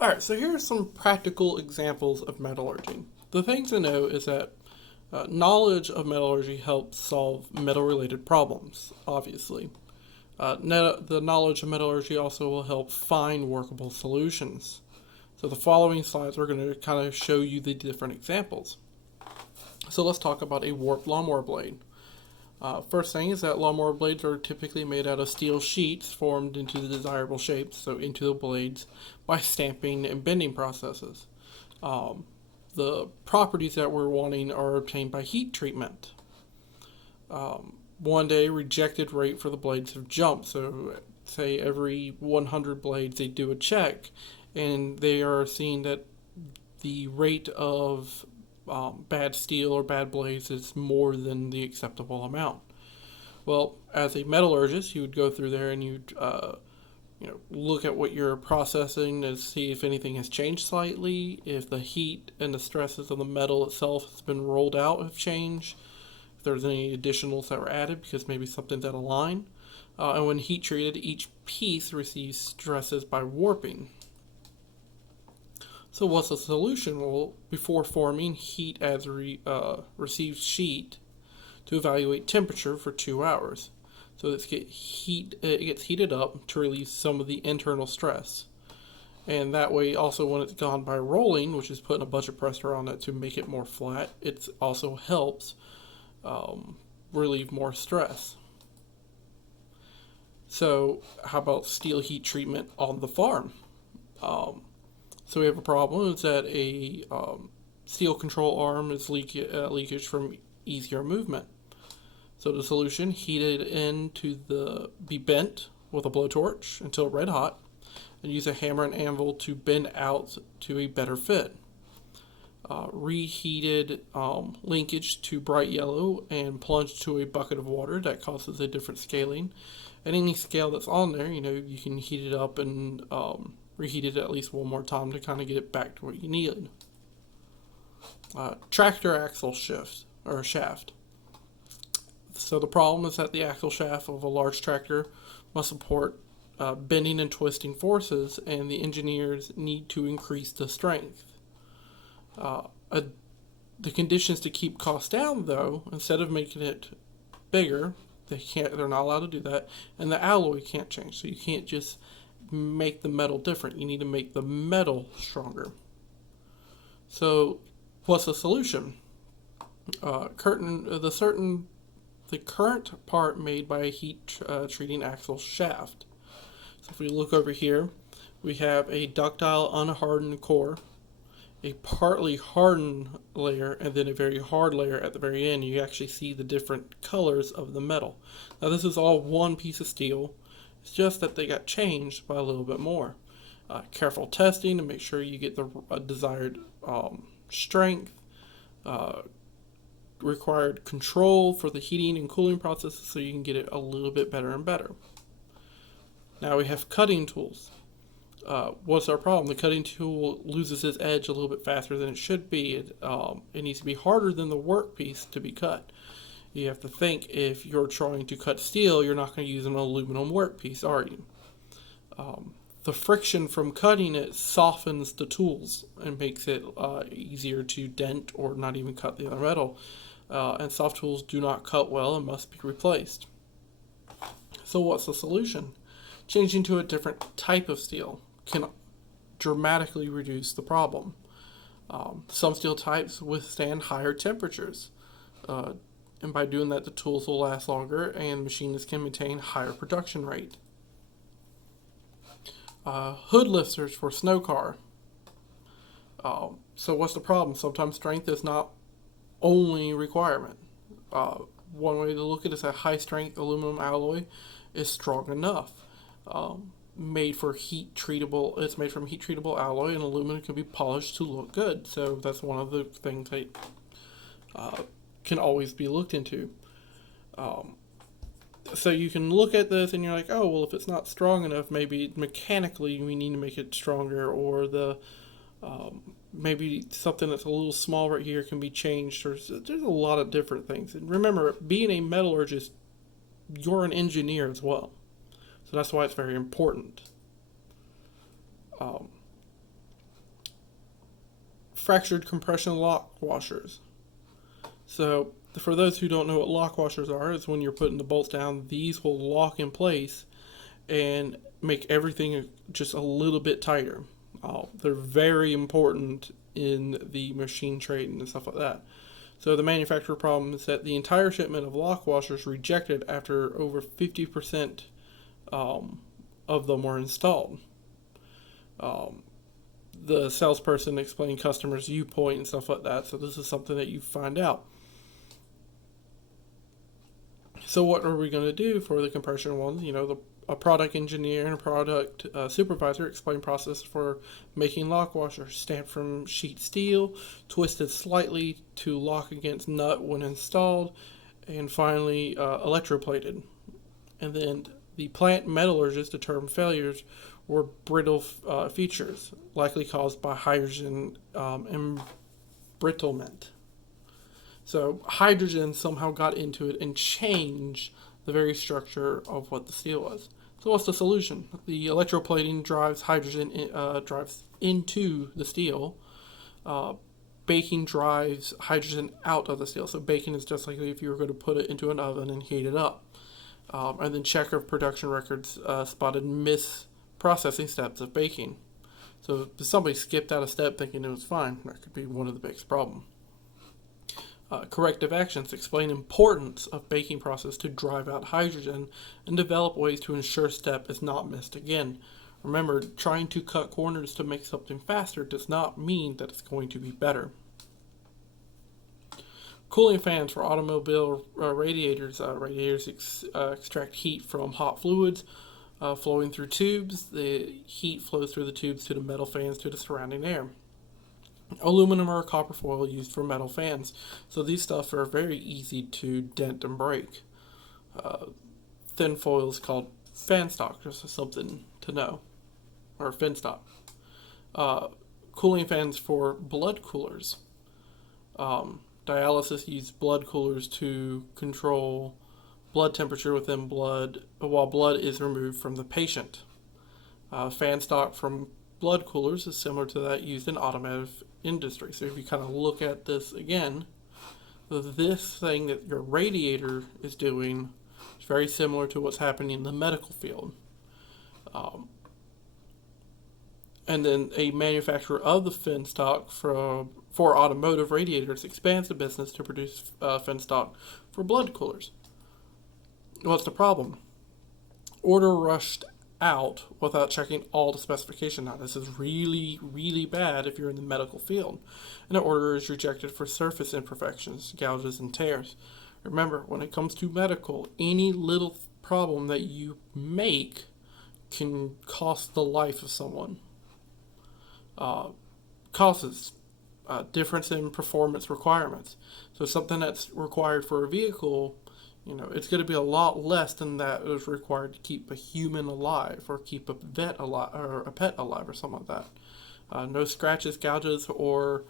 Alright, so here are some practical examples of metallurgy. The thing to know is that knowledge of metallurgy helps solve metal-related problems, obviously. The knowledge of metallurgy also will help find workable solutions. So the following slides we're going to kind of show you the different examples. So let's talk about a warped lawnmower blade. First thing is that lawnmower blades are typically made out of steel sheets formed into the desirable shapes, so into the blades, by stamping and bending processes. The properties that we're wanting are obtained by heat treatment. One day, rejected rate for the blades have jumped, so say every 100 blades they do a check, and they are seeing that the rate of bad steel or bad blades is more than the acceptable amount. Well, as a metallurgist, you would go through there and you'd look at what you're processing to see if anything has changed slightly, if the heat and the stresses of the metal itself has been rolled out have changed, if there's any additionals that were added because maybe something's out of line. And when heat treated, each piece receives stresses by warping. So what's the solution? Well, before forming, heat adds received sheet to evaluate temperature for 2 hours. So it gets heated up to release some of the internal stress. And that way, also when it's gone by rolling, which is putting a bunch of pressure on it to make it more flat, it also helps relieve more stress. So how about steel heat treatment on the farm? So we have a problem is that a steel control arm is leakage from easier movement. So the solution, heated in to be bent with a blowtorch until red hot, and use a hammer and anvil to bend out to a better fit. Reheated linkage to bright yellow and plunged to a bucket of water. That causes a different scaling. And any scale that's on there, you can heat it up and reheat it at least one more time to kind of get it back to what you needed. Tractor axle shaft. So the problem is that the axle shaft of a large tractor must support bending and twisting forces, and the engineers need to increase the strength. The conditions to keep costs down, though, instead of making it bigger, they're not allowed to do that, and the alloy can't change. So you can't just make the metal different. You need to make the metal stronger. So what's the solution? The current part made by a heat treating axle shaft. So if we look over here, we have a ductile unhardened core, a partly hardened layer, and then a very hard layer at the very end. You actually see the different colors of the metal. Now this is all one piece of steel. It's just that they got changed by a little bit more. Careful testing to make sure you get the desired strength. Required control for the heating and cooling processes so you can get it a little bit better and better. Now we have cutting tools. What's our problem? The cutting tool loses its edge a little bit faster than it should be. It needs to be harder than the workpiece to be cut. You have to think, if you're trying to cut steel, you're not going to use an aluminum workpiece, are you? The friction from cutting it softens the tools and makes it easier to dent or not even cut the other metal. And soft tools do not cut well and must be replaced. So what's the solution? Changing to a different type of steel can dramatically reduce the problem. Some steel types withstand higher temperatures. And by doing that, the tools will last longer and machinists can maintain higher production rate. Hood lifters for snow car. So what's the problem? Sometimes strength is not only requirement. One way to look at it is that high strength aluminum alloy is strong enough. Made from heat treatable alloy, and aluminum can be polished to look good. So that's one of the things that can always be looked into. So you can look at this and you're like, oh, well, if it's not strong enough, maybe mechanically we need to make it stronger, or maybe something that's a little small right here can be changed. There's a lot of different things. And remember, being a metallurgist, you're an engineer as well. So that's why it's very important. fractured compression lock washers. So for those who don't know what lock washers are, is when you're putting the bolts down, these will lock in place and make everything just a little bit tighter. They're very important in the machine trade and stuff like that. So the manufacturer problem is that the entire shipment of lock washers rejected after over 50% of them were installed. The salesperson explained customers' viewpoint and stuff like that. So this is something that you find out. So what are we going to do for the compression ones? A product engineer and a product supervisor explain process for making lock washers. Stamped from sheet steel, twisted slightly to lock against nut when installed, and finally electroplated. And then the plant metallurgist determined failures were brittle features, likely caused by hydrogen embrittlement. So hydrogen somehow got into it and changed the very structure of what the steel was. So what's the solution? The electroplating drives hydrogen drives into the steel. Baking drives hydrogen out of the steel. So baking is just like if you were going to put it into an oven and heat it up. And then checker of production records spotted processing steps of baking. So if somebody skipped out a step thinking it was fine, that could be one of the biggest problems. Corrective actions explain importance of baking process to drive out hydrogen and develop ways to ensure step is not missed again. Remember, trying to cut corners to make something faster does not mean that it's going to be better. Cooling fans for automobile radiators. Radiators extract heat from hot fluids flowing through tubes. The heat flows through the tubes to the metal fans to the surrounding air. Aluminum or copper foil used for metal fans. So these stuff are very easy to dent and break. Thin foil is called fan stock, just something to know. Or fin stock. Cooling fans for blood coolers. Dialysis used blood coolers to control blood temperature within blood while blood is removed from the patient. Fan stock from blood coolers is similar to that used in automotive industry. So if you kind of look at this again, this thing that your radiator is doing is very similar to what's happening in the medical field. And then a manufacturer of the fin stock for automotive radiators expands the business to produce fin stock for blood coolers. What's the problem? Order rushed out without checking all the specification. Now, this is really, really bad if you're in the medical field. And an order is rejected for surface imperfections, gouges, and tears. Remember, when it comes to medical, any little problem that you make can cost the life of someone. Causes difference in performance requirements. So something that's required for a vehicle, it's going to be a lot less than that is required to keep a human alive or keep a vet alive or a pet alive or something like that. No scratches, gouges, or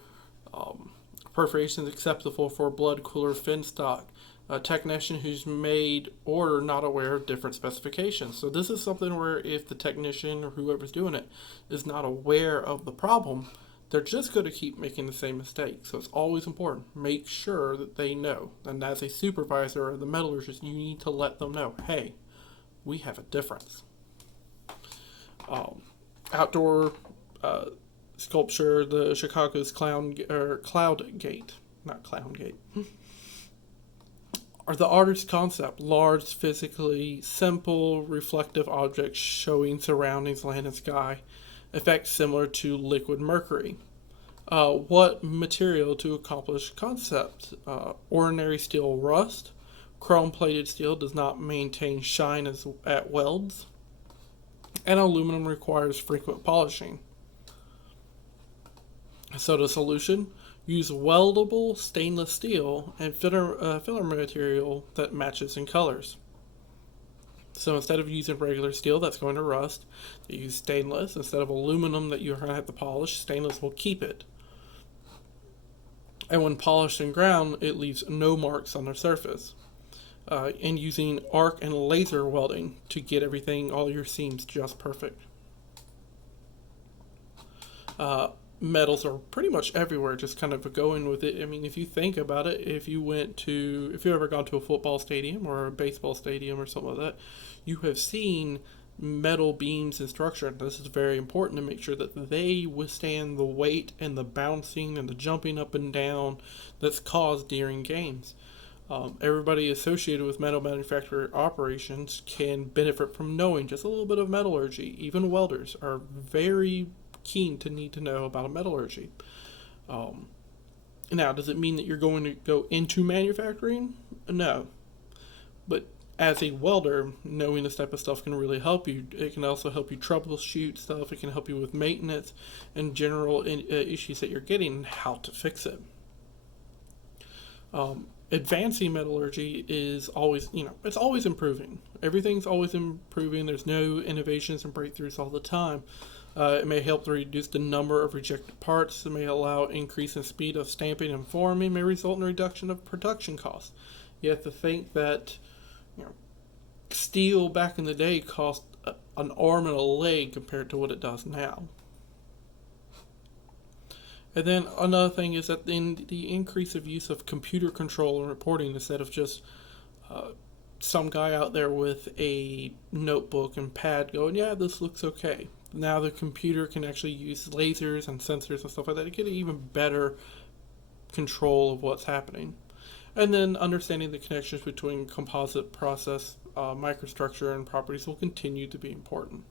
perforations acceptable for blood cooler fin stock. A technician who's made order not aware of different specifications. So this is something where if the technician or whoever's doing it is not aware of the problem, they're just going to keep making the same mistake. So it's always important. Make sure that they know. And as a supervisor or the metallurgist, you need to let them know, hey, we have a difference. Outdoor sculpture, the Chicago's Cloud Gate, not Clown Gate, are the artist's concept, large, physically simple, reflective objects showing surroundings, land, and sky. Effects similar to liquid mercury. What material to accomplish concept? Ordinary steel rust. Chrome-plated steel does not maintain shine at welds. And aluminum requires frequent polishing. So the solution? Use weldable stainless steel and filler material that matches in colors. So instead of using regular steel that's going to rust, they use stainless. Instead of aluminum that you're going to have to polish, stainless will keep it. And when polished and ground, it leaves no marks on the surface. And using arc and laser welding to get everything, all your seams just perfect. metals are pretty much everywhere, just kind of going with it. I mean, if you think about it, if you've ever gone to a football stadium or a baseball stadium or something like that, you have seen metal beams and structure. And this is very important to make sure that they withstand the weight and the bouncing and the jumping up and down that's caused during games. Everybody associated with metal manufacturer operations can benefit from knowing just a little bit of metallurgy. Even welders are very keen to need to know about metallurgy. Um, Now, does it mean that you're going to go into manufacturing? No. But as a welder, knowing this type of stuff can really help you. It can also help you troubleshoot stuff. It can help you with maintenance and general issues that you're getting and how to fix it. Advancing metallurgy is always, it's always improving. Everything's always improving. There's no innovations and breakthroughs all the time. It may help to reduce the number of rejected parts. It may allow increase in speed of stamping and forming. May result in a reduction of production costs. You have to think that, steel back in the day cost an arm and a leg compared to what it does now. And then another thing is that in the increase of use of computer control and reporting instead of just some guy out there with a notebook and pad going, yeah, this looks okay. Now the computer can actually use lasers and sensors and stuff like that to get an even better control of what's happening. And then understanding the connections between composite process, microstructure, and properties will continue to be important.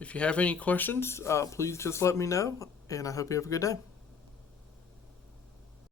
If you have any questions, please just let me know, and I hope you have a good day.